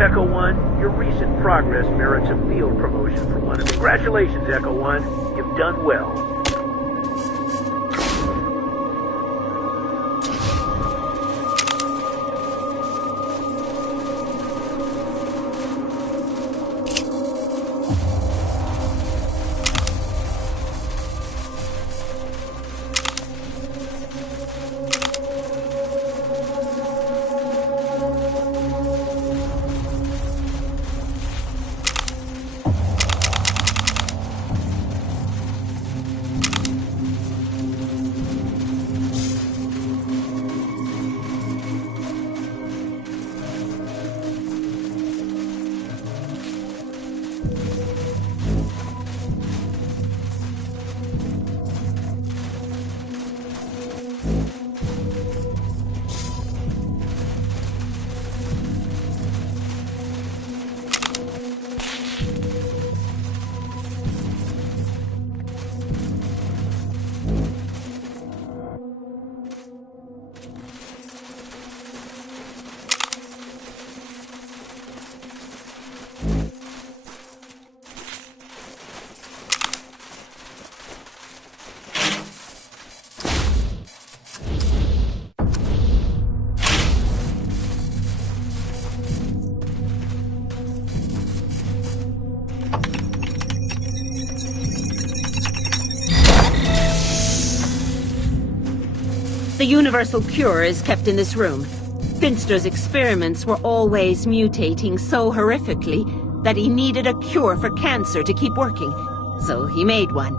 Echo 1, your recent progress merits a field promotion for one of the... Congratulations, Echo 1. You've done well. The universal cure is kept in this room. Finster's experiments were always mutating so horrifically that he needed a cure for cancer to keep working. So he made one.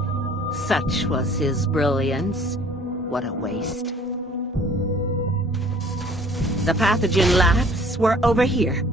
Such was his brilliance. What a waste. The pathogen labs were over here.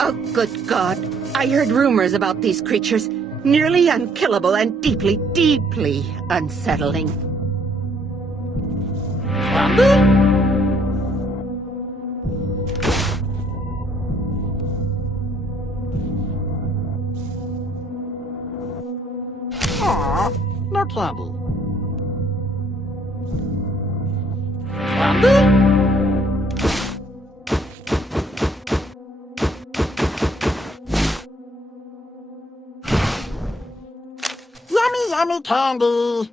Oh, good God. I heard rumors about these creatures. Nearly unkillable and deeply, deeply unsettling. Aw, no trouble. Yummy, yummy candy.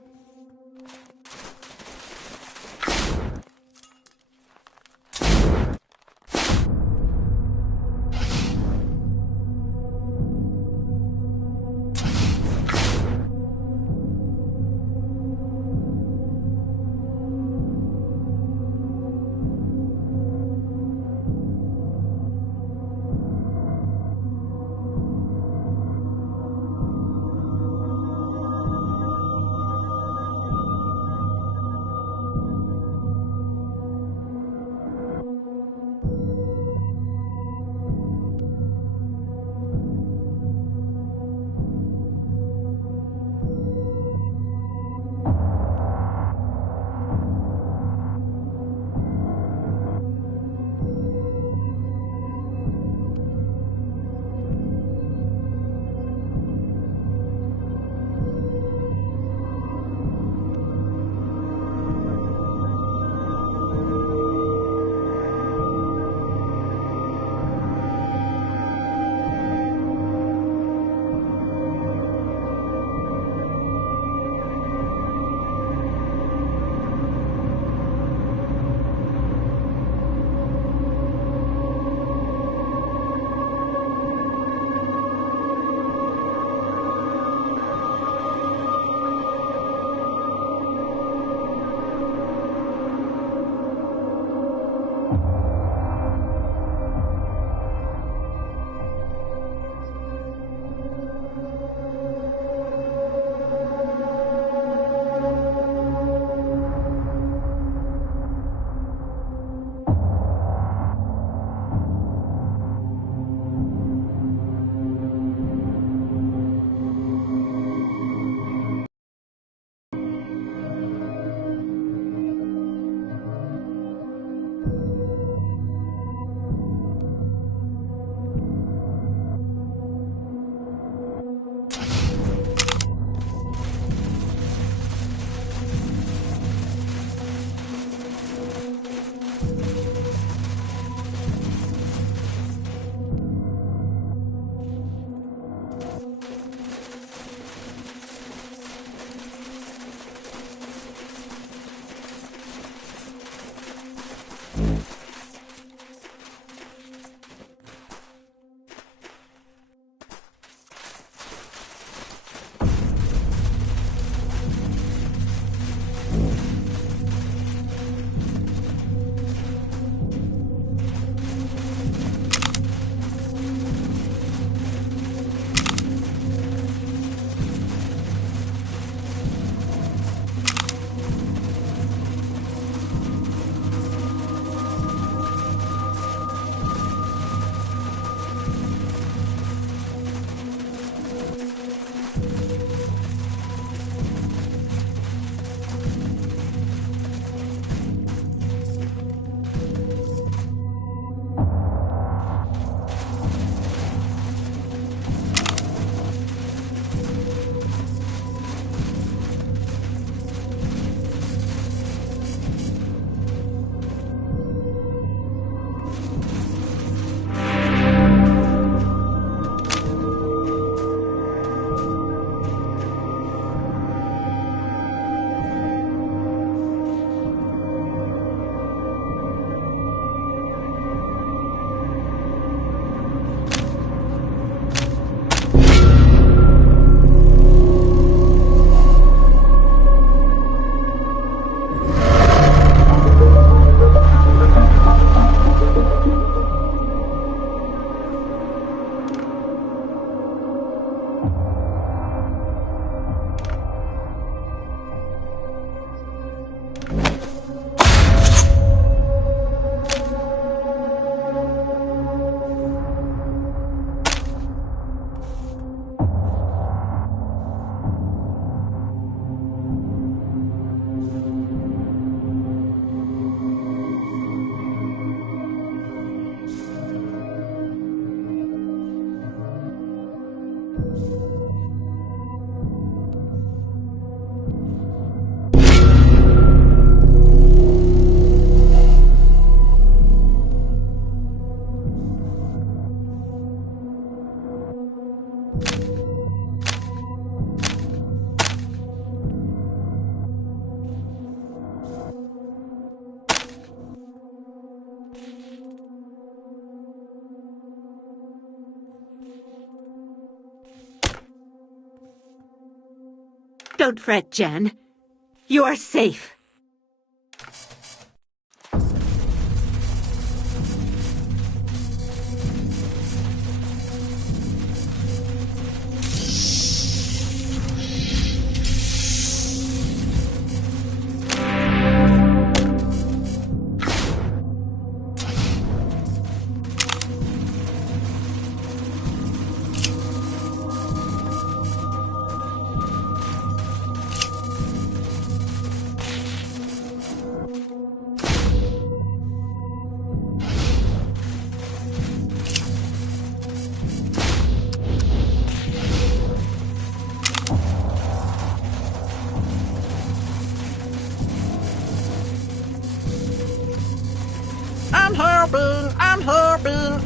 Don't fret, Jan. You are safe.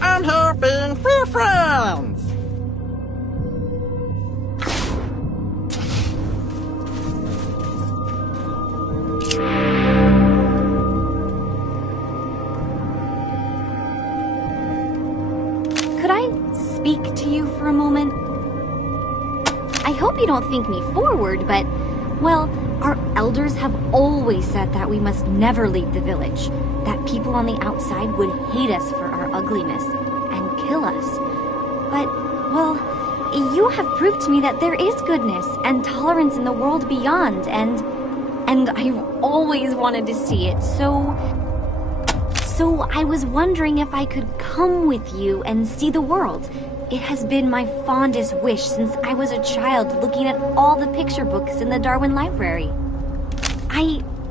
I'm helping, we're friends! Could I speak to you for a moment? I hope you don't think me forward, but, well, our elders have always said that we must never leave the village, that people on the outside would hate us for our ugliness and kill us. But, well, you have proved to me that there is goodness and tolerance in the world beyond, and I've always wanted to see it, so I was wondering if I could come with you and see the world. It has been my fondest wish since I was a child looking at all the picture books in the Darwin Library.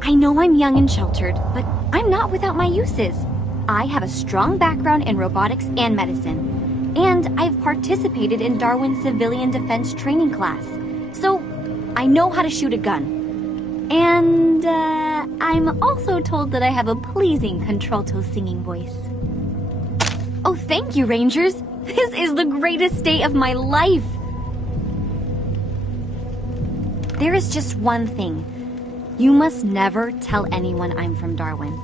I know I'm young and sheltered, but I'm not without my uses. I have a strong background in robotics and medicine, and I've participated in Darwin's civilian defense training class, so I know how to shoot a gun. And I'm also told that I have a pleasing contralto singing voice. Oh, thank you, Rangers. This is the greatest day of my life. There is just one thing. You must never tell anyone I'm from Darwin.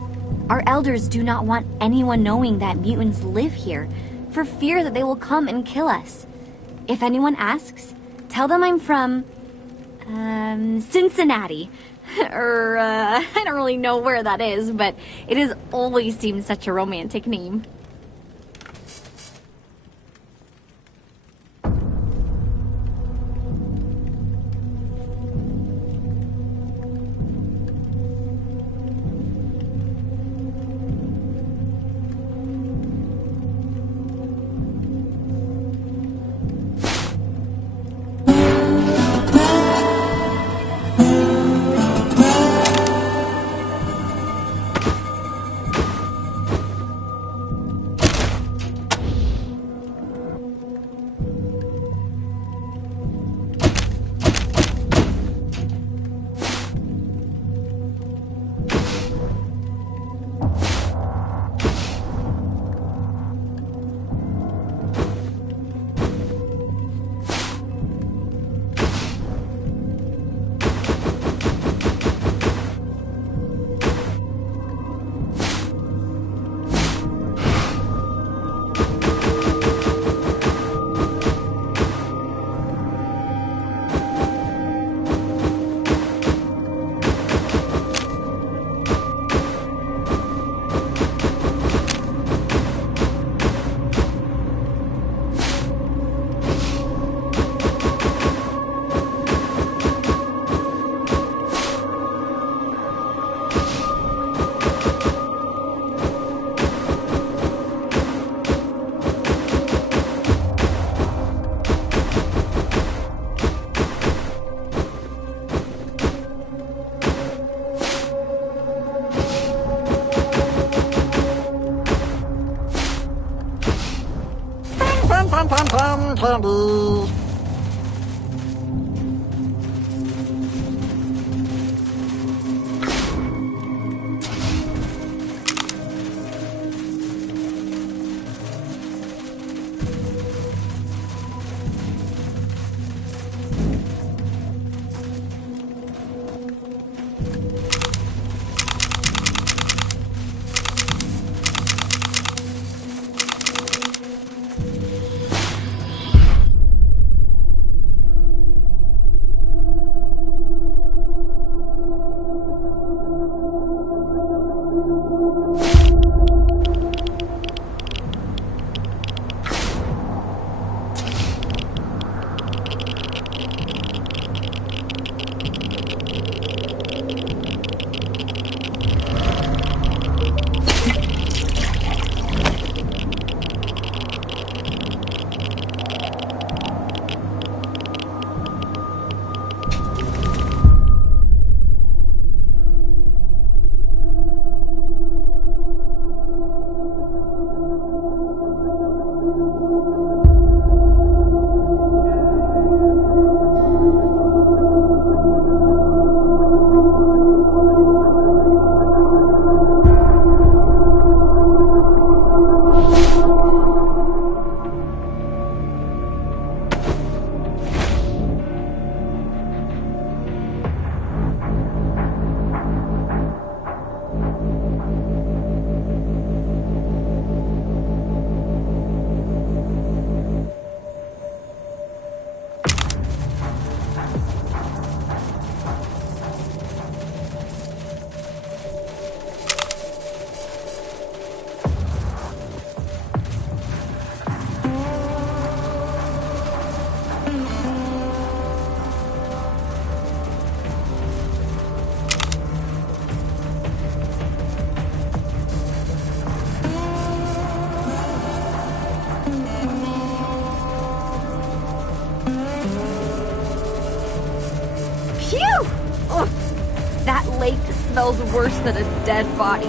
Our elders do not want anyone knowing that mutants live here, for fear that they will come and kill us. If anyone asks, tell them I'm from, Cincinnati. I don't really know where that is, but it has always seemed such a romantic name. Candy. That lake smells worse than a dead body.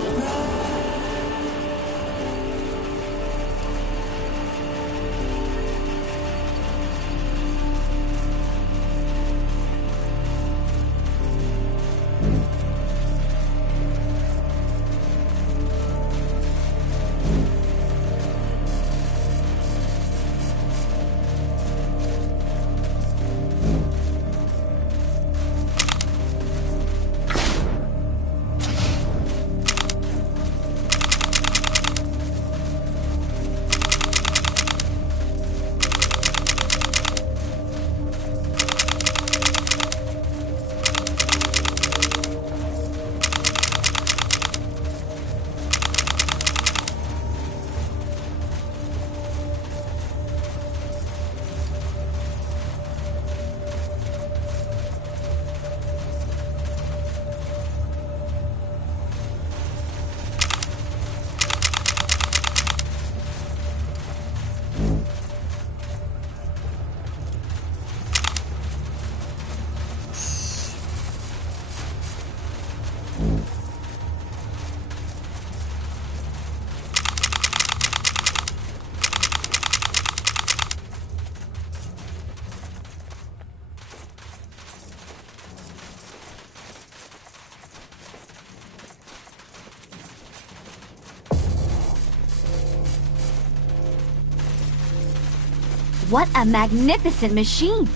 What a magnificent machine!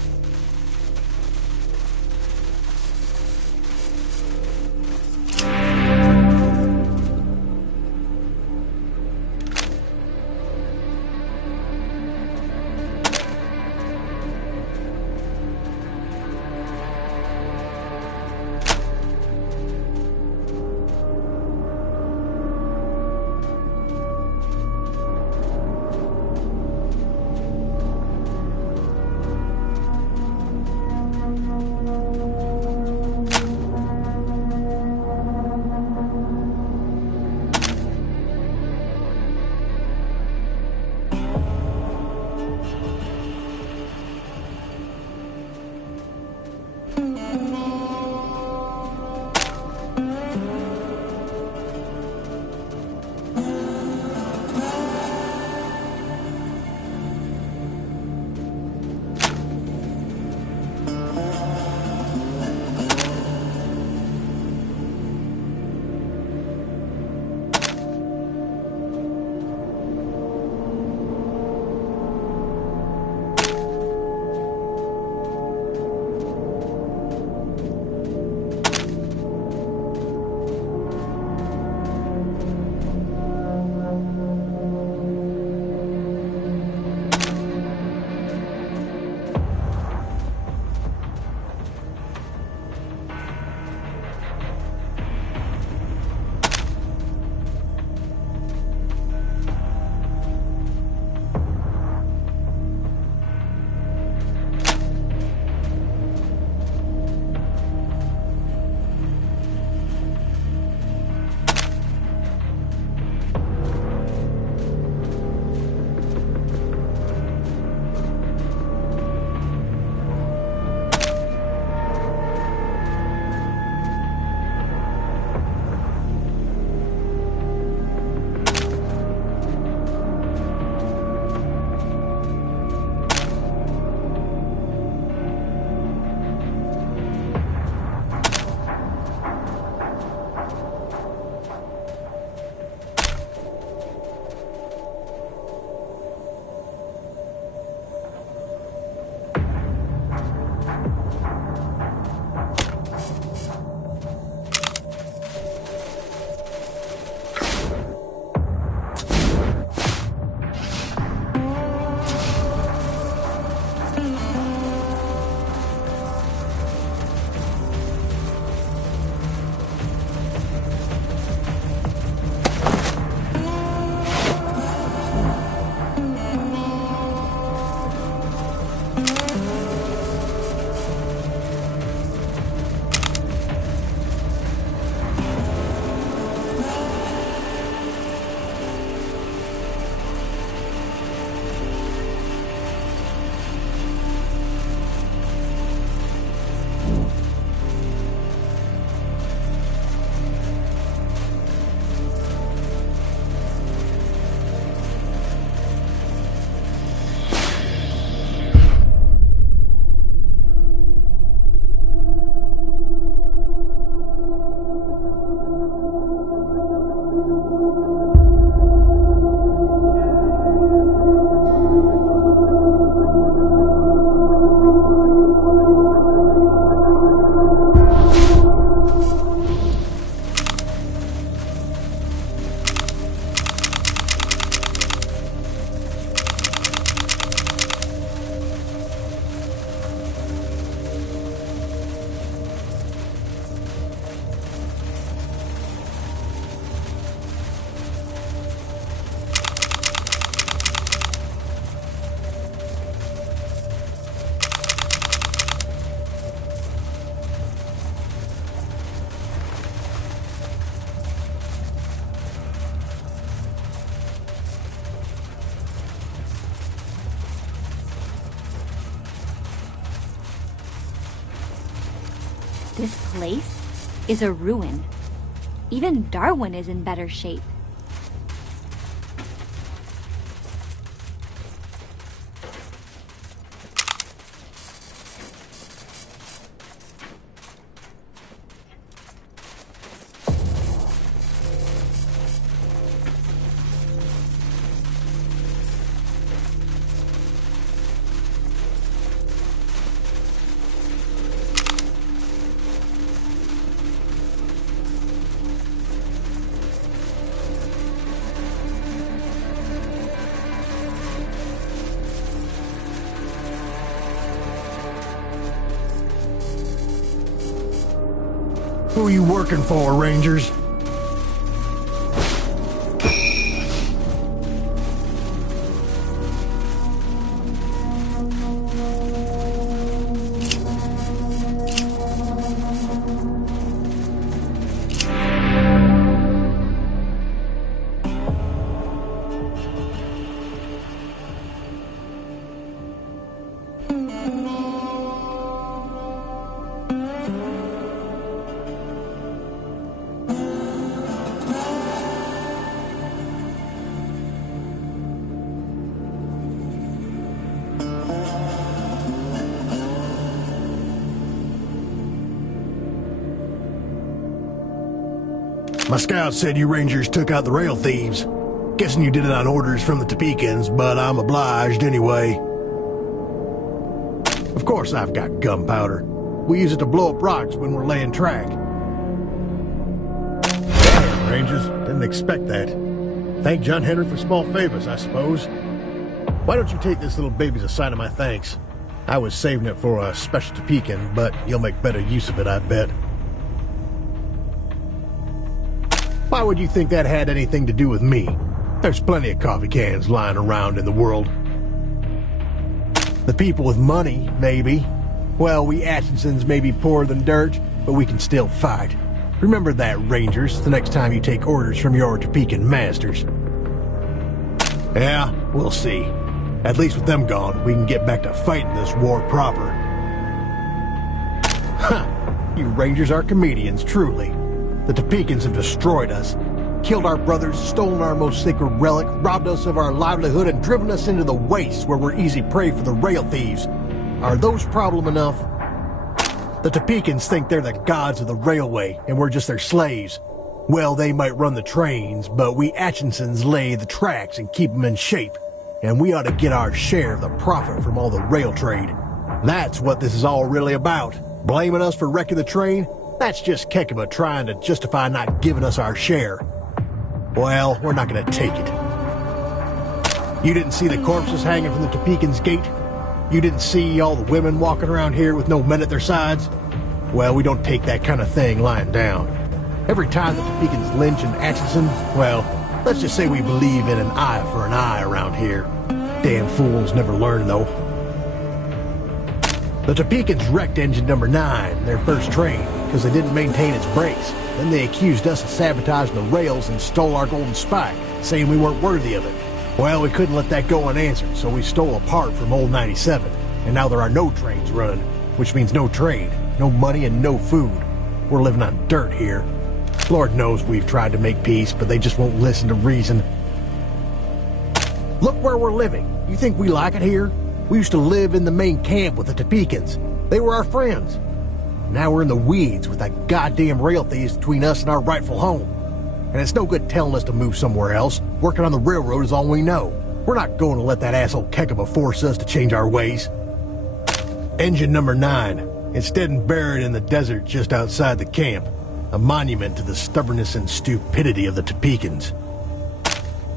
This place is a ruin. Even Darwin is in better shape. Who are you working for, Rangers? My scout said you Rangers took out the rail thieves. Guessing you did it on orders from the Topekans, but I'm obliged anyway. Of course I've got gunpowder. We use it to blow up rocks when we're laying track. Damn, Rangers. Didn't expect that. Thank John Henry for small favors, I suppose. Why don't you take this little baby as a sign of my thanks? I was saving it for a special Topekan, but you'll make better use of it, I bet. Why would you think that had anything to do with me? There's plenty of coffee cans lying around in the world. The people with money, maybe. Well, we Atchinsons may be poorer than dirt, but we can still fight. Remember that, Rangers, the next time you take orders from your Topekan masters. Yeah, we'll see. At least with them gone, we can get back to fighting this war proper. Huh! You Rangers are comedians, truly. The Topekans have destroyed us, killed our brothers, stolen our most sacred relic, robbed us of our livelihood, and driven us into the wastes where we're easy prey for the rail thieves. Are those problem enough? The Topekans think they're the gods of the railway, and we're just their slaves. Well, they might run the trains, but we Atchinsons lay the tracks and keep them in shape. And we ought to get our share of the profit from all the rail trade. That's what this is all really about. Blaming us for wrecking the train? That's just Kekema trying to justify not giving us our share. Well, we're not going to take it. You didn't see the corpses hanging from the Topekans' gate? You didn't see all the women walking around here with no men at their sides? Well, we don't take that kind of thing lying down. Every time the Topekans lynch an Atchison, well, let's just say we believe in an eye for an eye around here. Damn fools never learn, though. The Topekans wrecked engine number 9, their first train, because they didn't maintain its brakes. Then they accused us of sabotaging the rails and stole our golden spike, saying we weren't worthy of it. Well, we couldn't let that go unanswered, so we stole a part from old 97. And now there are no trains running, which means no trade, no money, and no food. We're living on dirt here. Lord knows we've tried to make peace, but they just won't listen to reason. Look where we're living. You think we like it here? We used to live in the main camp with the Topekans. They were our friends. Now we're in the weeds with that goddamn rail thieves between us and our rightful home. And it's no good telling us to move somewhere else. Working on the railroad is all we know. We're not going to let that asshole Kekema force us to change our ways. Engine number 9. It's dead and buried in the desert just outside the camp. A monument to the stubbornness and stupidity of the Topekans.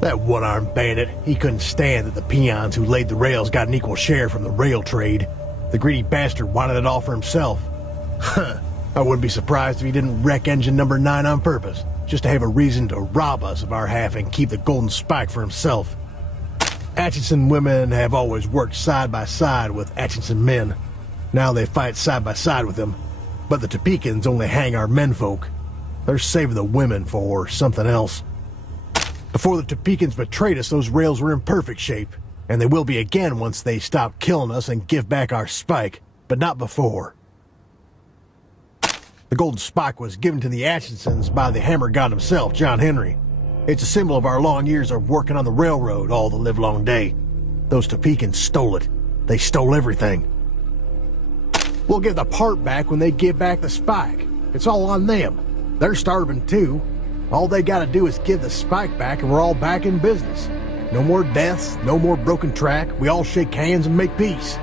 That one-armed bandit, he couldn't stand that the peons who laid the rails got an equal share from the rail trade. The greedy bastard wanted it all for himself. Huh. I wouldn't be surprised if he didn't wreck engine number 9 on purpose, just to have a reason to rob us of our half and keep the golden spike for himself. Atchison women have always worked side by side with Atchison men. Now they fight side by side with them. But the Topekans only hang our menfolk. They're saving the women for something else. Before the Topekans betrayed us, those rails were in perfect shape. And they will be again once they stop killing us and give back our spike. But not before. The golden spike was given to the Atchinsons by the hammer god himself, John Henry. It's a symbol of our long years of working on the railroad all the livelong day. Those Topekans stole it. They stole everything. We'll give the part back when they give back the spike. It's all on them. They're starving too. All they gotta do is give the spike back and we're all back in business. No more deaths, no more broken track. We all shake hands and make peace.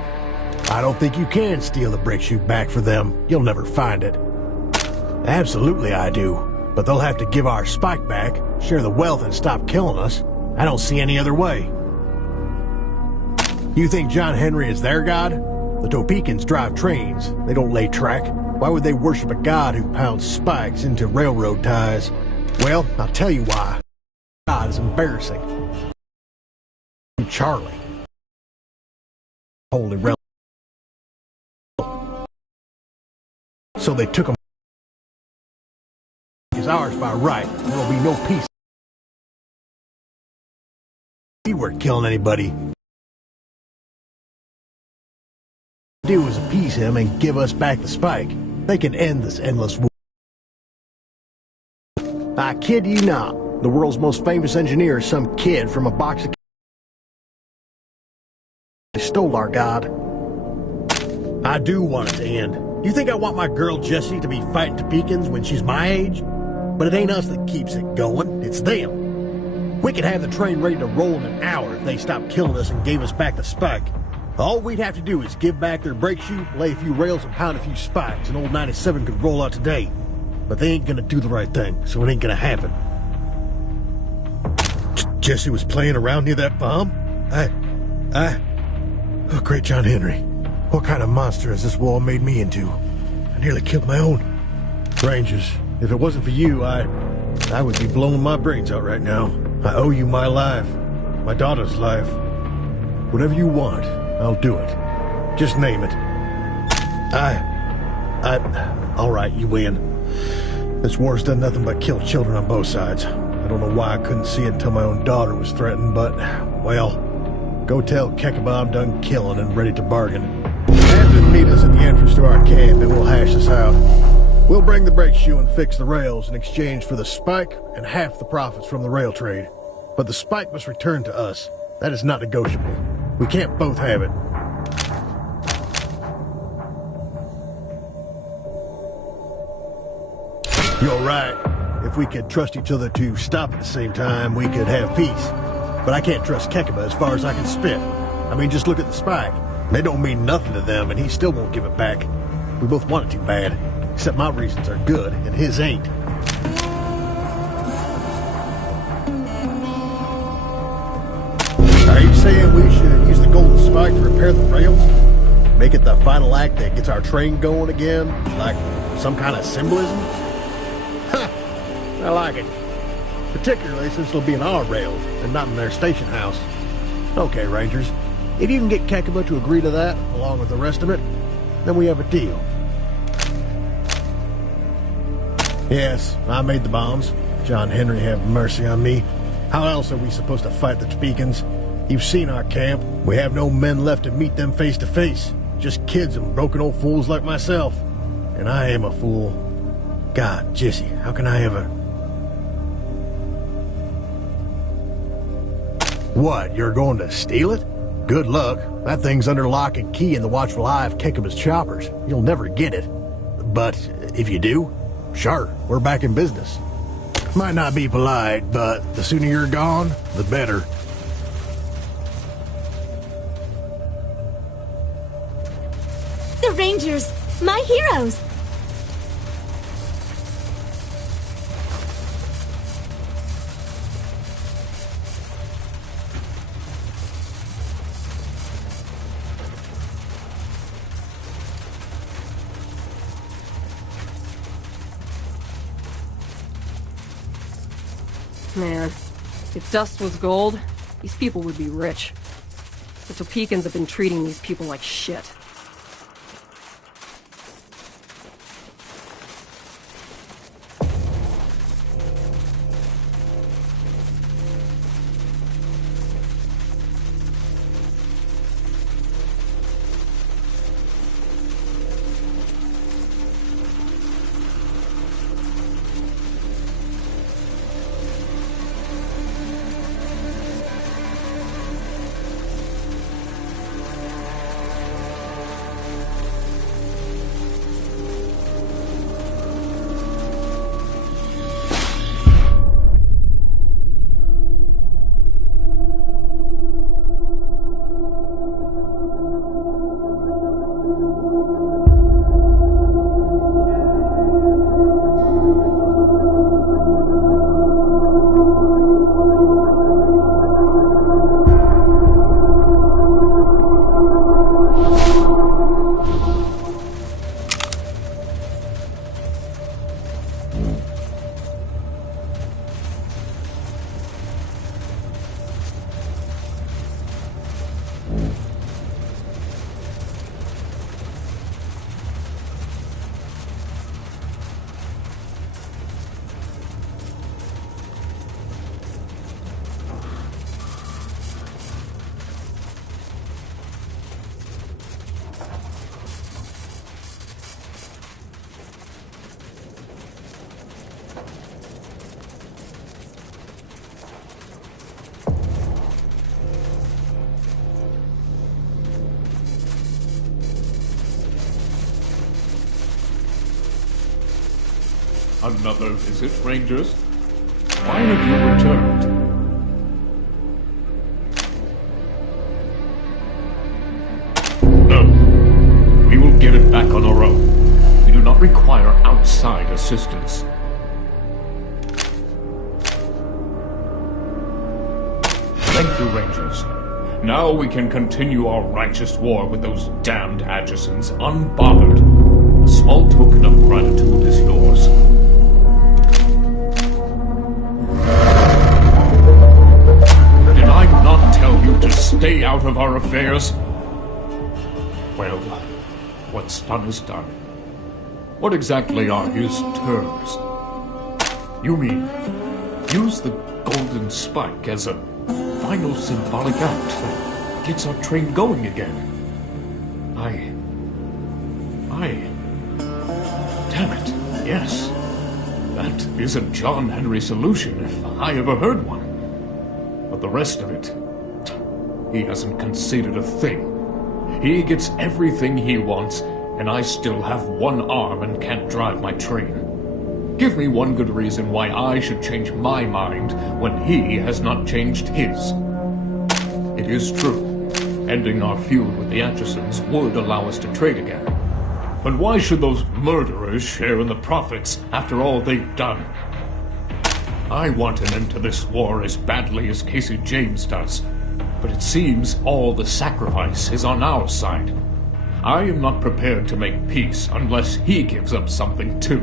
I don't think you can steal the brake chute back for them. You'll never find it. Absolutely I do. But they'll have to give our spike back, share the wealth, and stop killing us. I don't see any other way. You think John Henry is their god? The Topekans drive trains. They don't lay track. Why would they worship a god who pounds spikes into railroad ties? Well, I'll tell you why. God is embarrassing. Charlie. Holy rel. So they took him. Is ours by right. There'll be no peace. We weren't killing anybody. Do is appease him and give us back the spike. They can end this endless war. I kid you not. The world's most famous engineer is some kid from a box of... They stole our god. I do want it to end. Do you think I want my girl Jessie to be fighting Topekans when she's my age? But it ain't us that keeps it going, it's them. We could have the train ready to roll in an hour if they stopped killing us and gave us back the spike. All we'd have to do is give back their brake chute, lay a few rails and pound a few spikes, and old 97 could roll out today. But they ain't gonna do the right thing, so it ain't gonna happen. Jessie was playing around near that bomb? Oh, great John Henry. What kind of monster has this wall made me into? I nearly killed my own. Rangers, if it wasn't for you, I would be blowing my brains out right now. I owe you my life. My daughter's life. Whatever you want, I'll do it. Just name it. All right, you win. This war's done nothing but kill children on both sides. I don't know why I couldn't see it until my own daughter was threatened, but, well, go tell Kekaba I'm done killing and ready to bargain. Have them meet us at the entrance to our camp and we'll hash this out. We'll bring the brake shoe and fix the rails in exchange for the spike and half the profits from the rail trade. But the spike must return to us. That is not negotiable. We can't both have it. You're right. If we could trust each other to stop at the same time, we could have peace. But I can't trust Kekaba as far as I can spit. I mean, just look at the spike. They don't mean nothing to them, and he still won't give it back. We both want it too bad. Except my reasons are good, and his ain't. Are you saying we should use the golden spike to repair the rails? Make it the final act that gets our train going again? Like some kind of symbolism? Ha! I like it. Particularly since it'll be in our rails and not in their station house. Okay, Rangers. If you can get Kekaba to agree to that, along with the rest of it, then we have a deal. Yes, I made the bombs. John Henry have mercy on me. How else are we supposed to fight the Topekans? You've seen our camp. We have no men left to meet them face to face. Just kids and broken old fools like myself. And I am a fool. God, Jesse, how can I ever... What, you're going to steal it? Good luck. That thing's under lock and key in the watchful eye of Kekaba's choppers. You'll never get it. But if you do, sure, we're back in business. Might not be polite, but the sooner you're gone, the better. The Rangers! My heroes! Man, if dust was gold, these people would be rich. The Topekans have been treating these people like shit. Another visit, Rangers? Why have you returned? No. We will get it back on our own. We do not require outside assistance. Thank you, Rangers. Now we can continue our righteous war with those damned Atchisons unbothered. A small token of gratitude is yours. Did I not tell you to stay out of our affairs? Well, what's done is done. What exactly are his terms? You mean, use the golden spike as a final symbolic act that gets our train going again? Damn it, yes. That is a John Henry solution, if I ever heard one. But the rest of it, he hasn't conceded a thing. He gets everything he wants, and I still have one arm and can't drive my train. Give me one good reason why I should change my mind when he has not changed his. It is true, ending our feud with the Atchisons would allow us to trade again. But why should those murderers share in the profits after all they've done? I want an end to this war as badly as Casey James does, but it seems all the sacrifice is on our side. I am not prepared to make peace unless he gives up something too.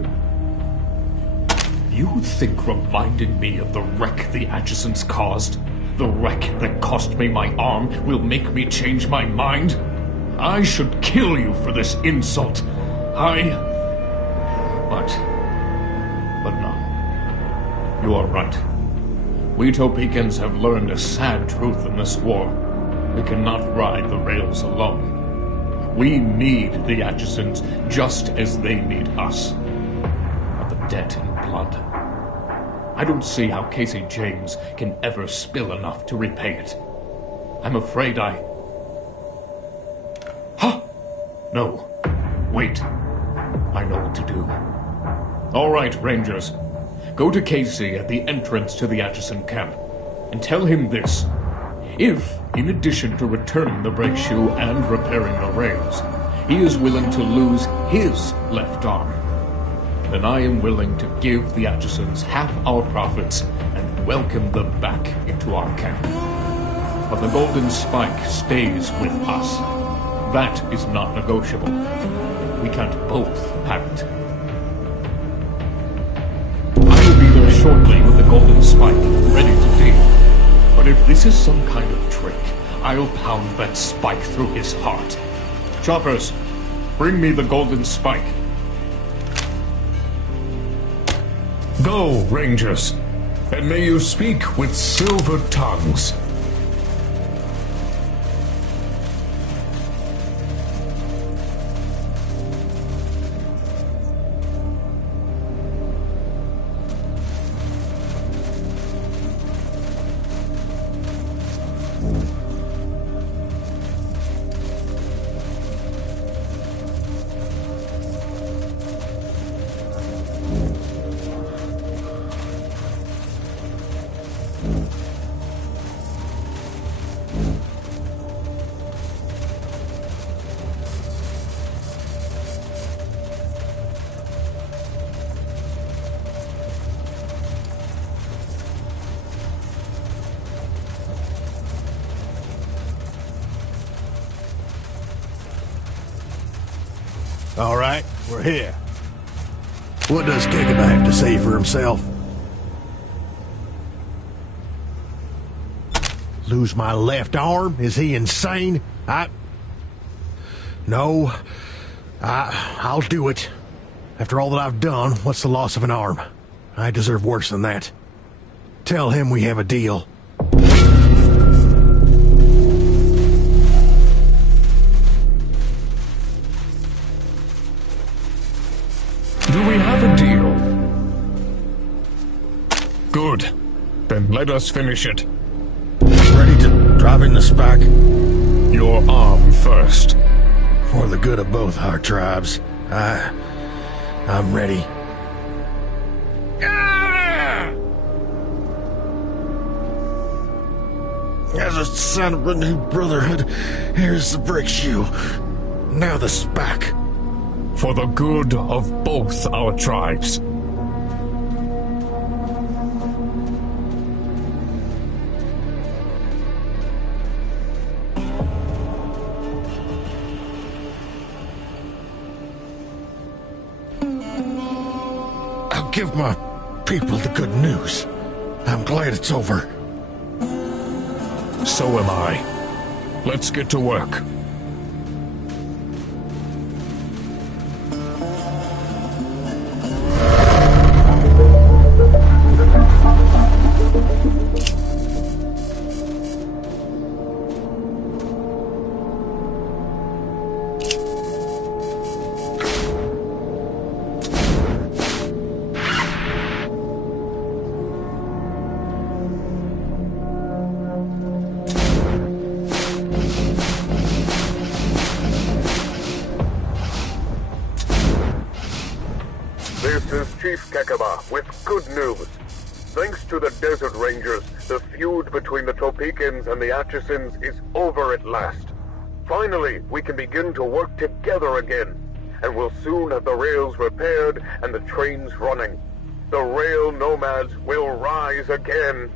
You think reminding me of the wreck the Atchisons caused, the wreck that cost me my arm, will make me change my mind? I should kill you for this insult. But no. You are right. We Topekans have learned a sad truth in this war. We cannot ride the rails alone. We need the Atchisons just as they need us. But the debt in blood. I don't see how Casey James can ever spill enough to repay it. I'm afraid Huh? No. Wait. I know what to do. All right, Rangers. Go to Casey at the entrance to the Atchison camp and tell him this. If, in addition to returning the brake shoe and repairing the rails, he is willing to lose his left arm, then I am willing to give the Atchisons half our profits and welcome them back into our camp. But the golden spike stays with us. That is not negotiable. We can't both have it. I will be there shortly with the golden spike, ready to deal. But if this is some kind of trick, I'll pound that spike through his heart. Choppers, bring me the golden spike. Go, Rangers, and may you speak with silver tongues. All right, we're here. What does Kekaba have to say for himself? Lose my left arm? Is he insane? No. I'll do it. After all that I've done, what's the loss of an arm? I deserve worse than that. Tell him we have a deal. Do we have a deal? Good. Then let us finish it. Ready to drive in the spike? Your arm first. For the good of both our tribes. I'm ready. As a son of a new brotherhood, here's the brick shoe. Now the spack. For the good of both our tribes. I'll give my people the good news. I'm glad it's over. So am I. Let's get to work. This is Chief Kekaba with good news. Thanks to the Desert Rangers, the feud between the Topekans and the Atchisons is over at last. Finally, we can begin to work together again, and we'll soon have the rails repaired and the trains running. The rail nomads will rise again.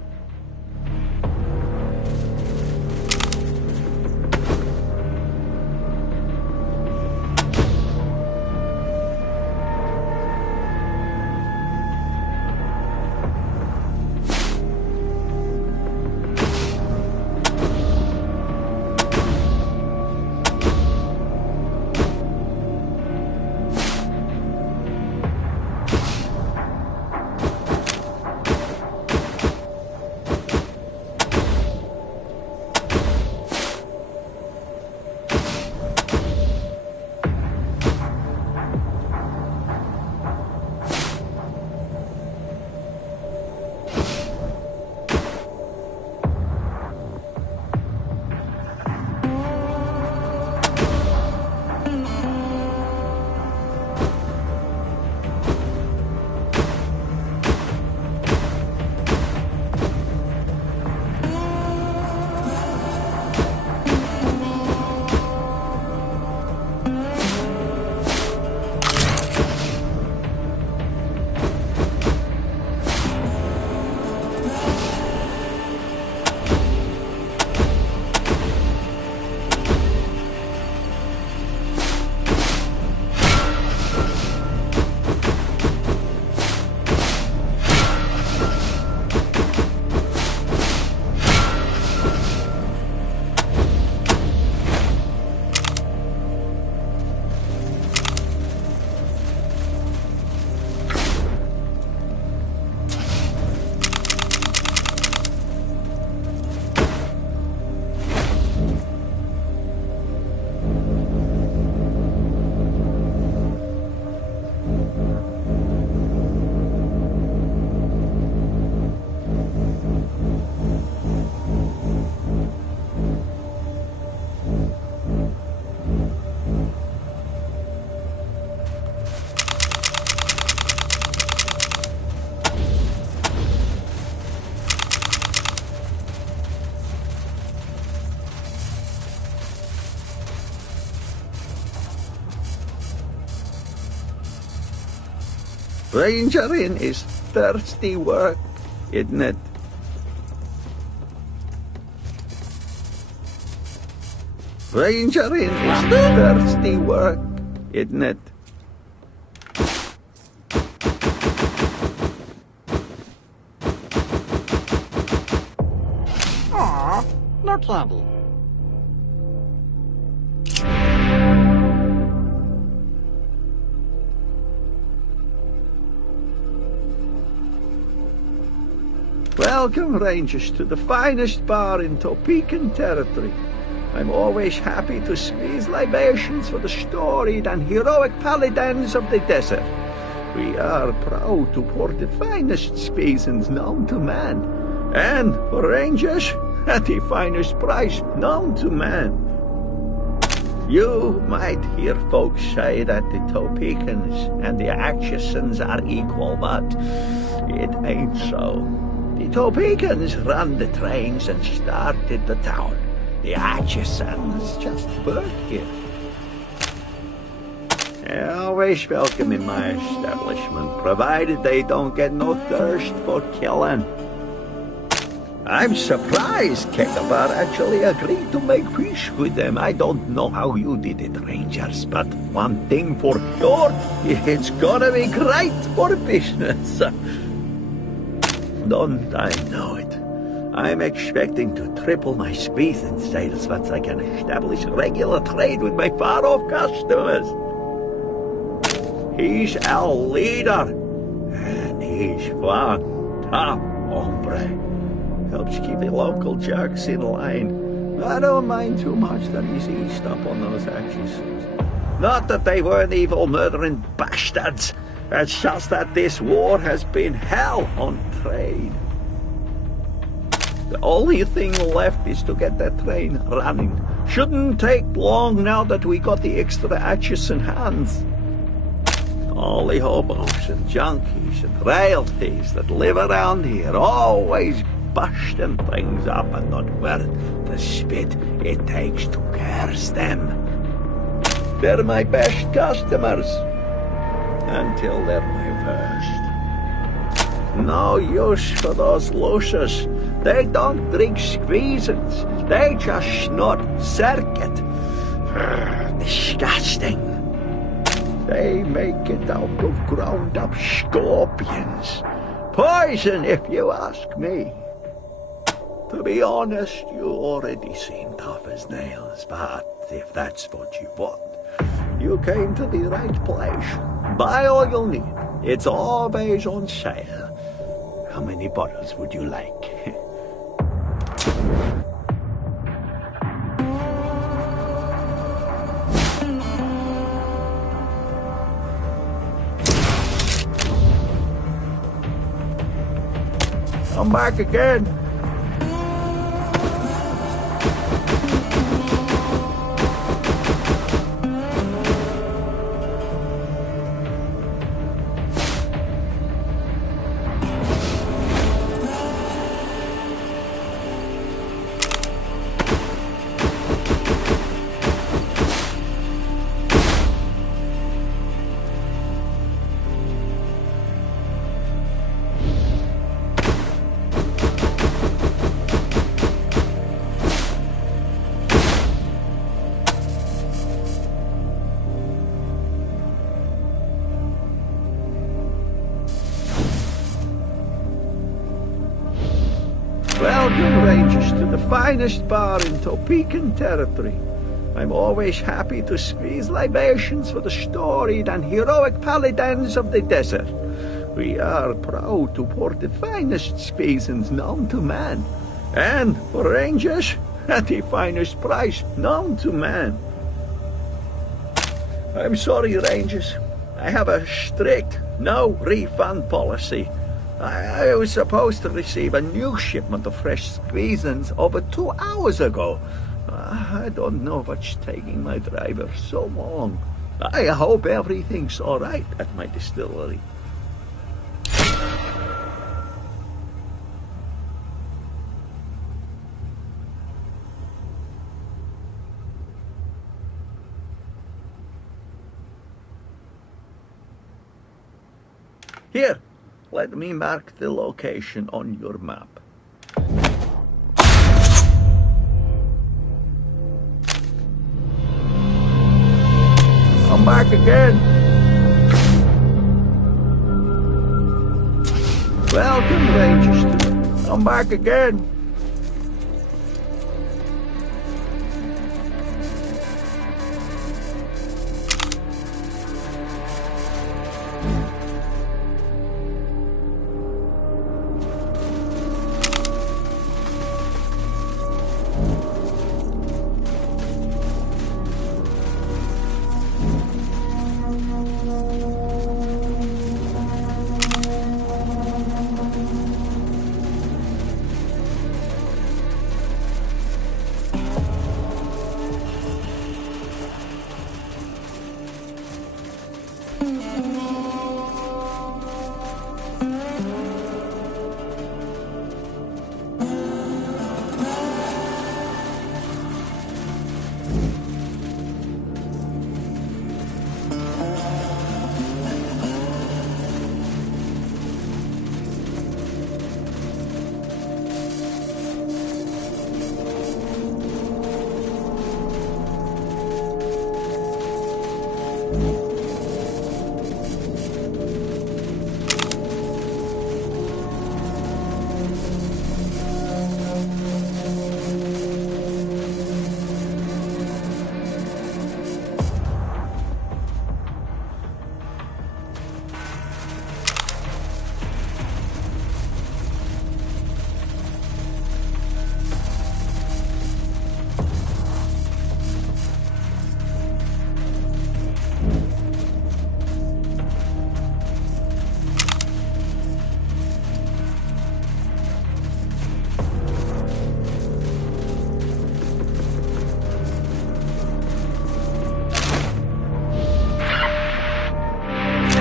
Rangering is thirsty work, isn't it? Rangering is thirsty work, isn't it? Aw, no candy. Welcome, Rangers, to the finest bar in Topekan territory. I'm always happy to squeeze libations for the storied and heroic paladins of the desert. We are proud to pour the finest species known to man, and for Rangers, at the finest price known to man. You might hear folks say that the Topekans and the Atchisons are equal, but it ain't so. The Topekans ran the trains and started the town. The Atchisons just work here. They're always welcome in my establishment, provided they don't get no thirst for killing. I'm surprised Kekabar actually agreed to make peace with them. I don't know how you did it, Rangers, but one thing for sure, it's gonna be great for business. Don't I know it? I'm expecting to triple my squeeze in sales once I can establish regular trade with my far-off customers. He's our leader, and he's one top hombre. Helps keep the local jerks in line. I don't mind too much that he's eased up on those actions. Not that they weren't evil murdering bastards. It's just that this war has been hell on trade. The only thing left is to get that train running. Shouldn't take long now that we got the extra Atchison hands. All the hobos and junkies and rail thieves that live around here always busting things up and not worth the spit it takes to curse them. They're my best customers, until they're my worst. No use for those losers. They don't drink squeezins, they just snort circuit. Disgusting. They make it out of ground-up scorpions. Poison, if you ask me. To be honest, you already seem tough as nails, but if that's what you want, you came to the right place. Buy all you'll need. It's always on sale. How many bottles would you like? I'm back again. Welcome, Rangers, to the finest bar in Topekan territory. I'm always happy to squeeze libations for the storied and heroic paladins of the desert. We are proud to pour the finest species known to man, and for Rangers, at the finest price known to man. I'm sorry, Rangers. I have a strict no-refund policy. I was supposed to receive a new shipment of fresh squeezins over 2 hours ago. I don't know what's taking my driver so long. I hope everything's all right at my distillery. Here, let me mark the location on your map. I'm back again. Welcome, Rangers. I'm back again.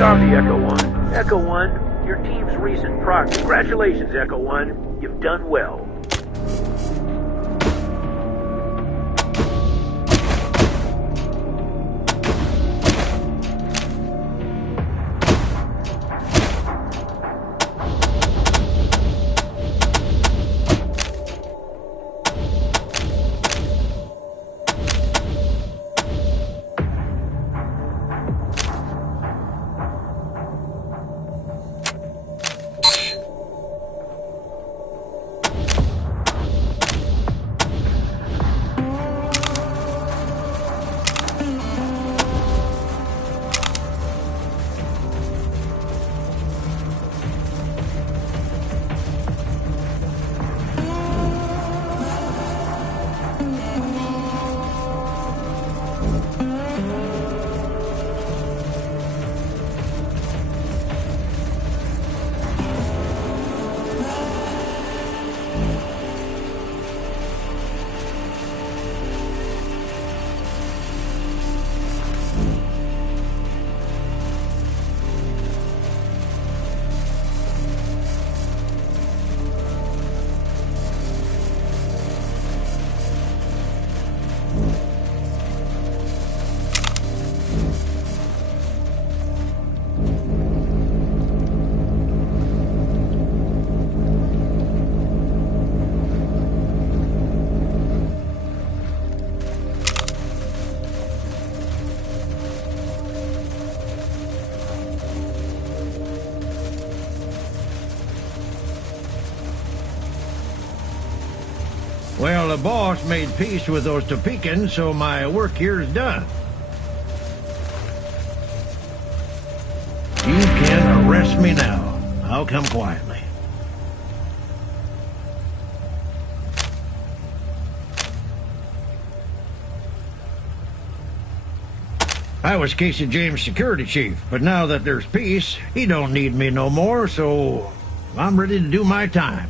Copy, Echo 1. Echo 1, your team's recent progress. Congratulations, Echo 1. You've done well. Well, the boss made peace with those Topekans, so my work here is done. You can arrest me now. I'll come quietly. I was Casey James' security chief, but now that there's peace, he don't need me no more, so I'm ready to do my time.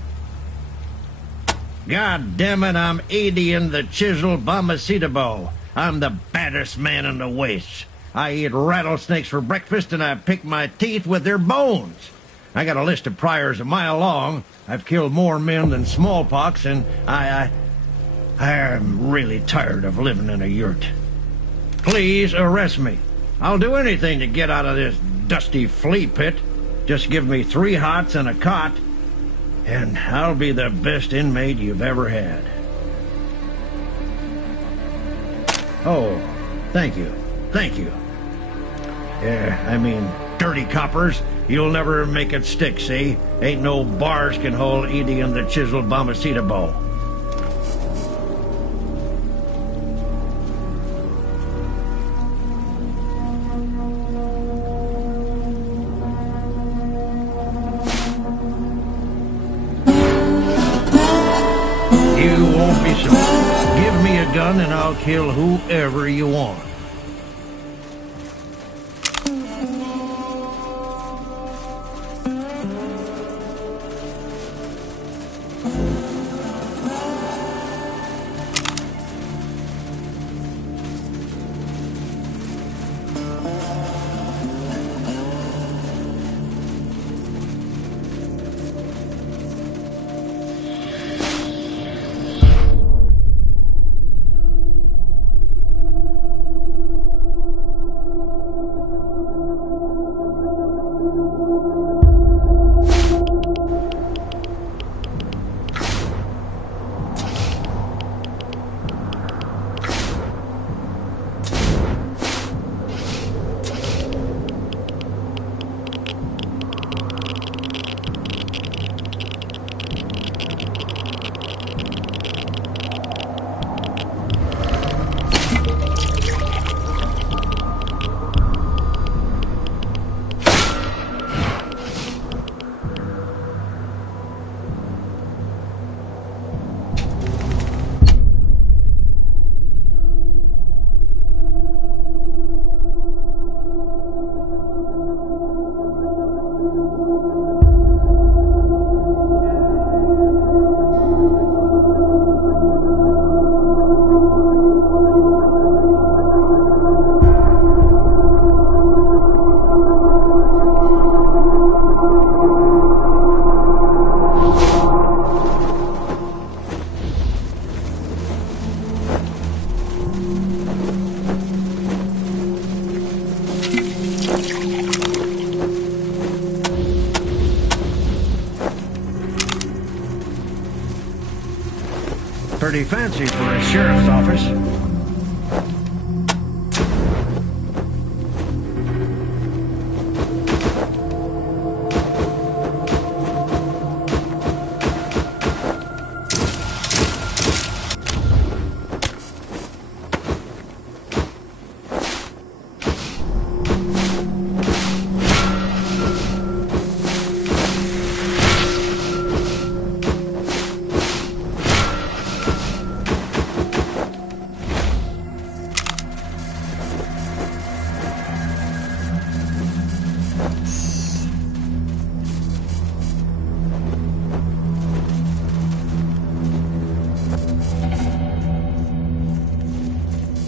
God damn it, I'm Adian the Chisel Bomacitabo. I'm the baddest man in the wastes. I eat rattlesnakes for breakfast and I pick my teeth with their bones. I got a list of priors a mile long. I've killed more men than smallpox, and I'm really tired of living in a yurt. Please arrest me. I'll do anything to get out of this dusty flea pit. Just give me 3 hots and a cot, and I'll be the best inmate you've ever had. Oh, thank you. Thank you. I mean, dirty coppers, you'll never make it stick, see? Ain't no bars can hold Edie and the Chisel Bomacitabo. You won't be sorry. Give me a gun and I'll kill whoever you want. Pretty fancy for a sheriff's office.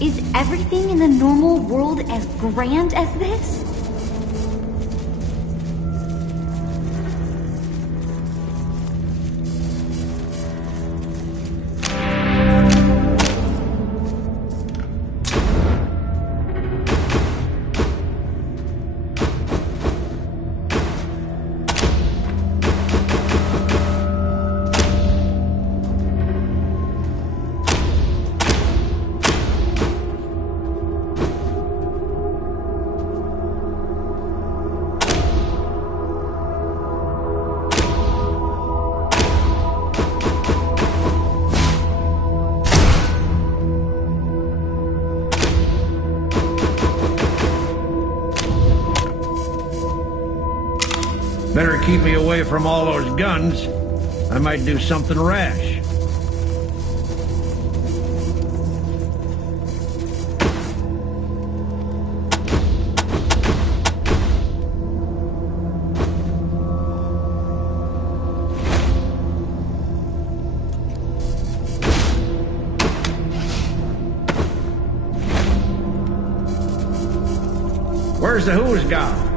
Is everything in the normal world as grand as this? Better keep me away from all those guns. I might do something rash. Where's the who's gone?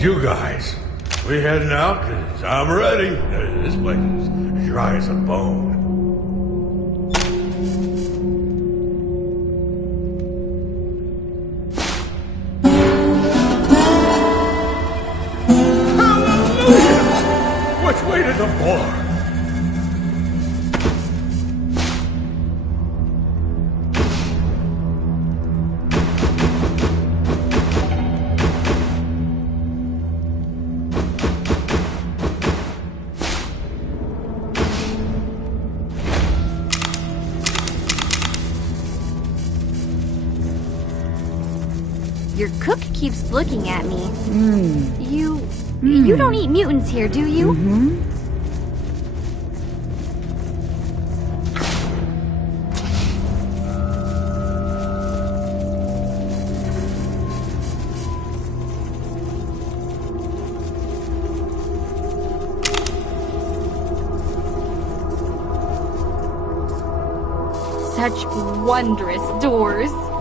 You guys, we heading out? 'Cause I'm ready. This place is dry as a bone. Hallelujah! Which way did the floor? Your cook keeps looking at me. You don't eat mutants here, do you? such wondrous doors.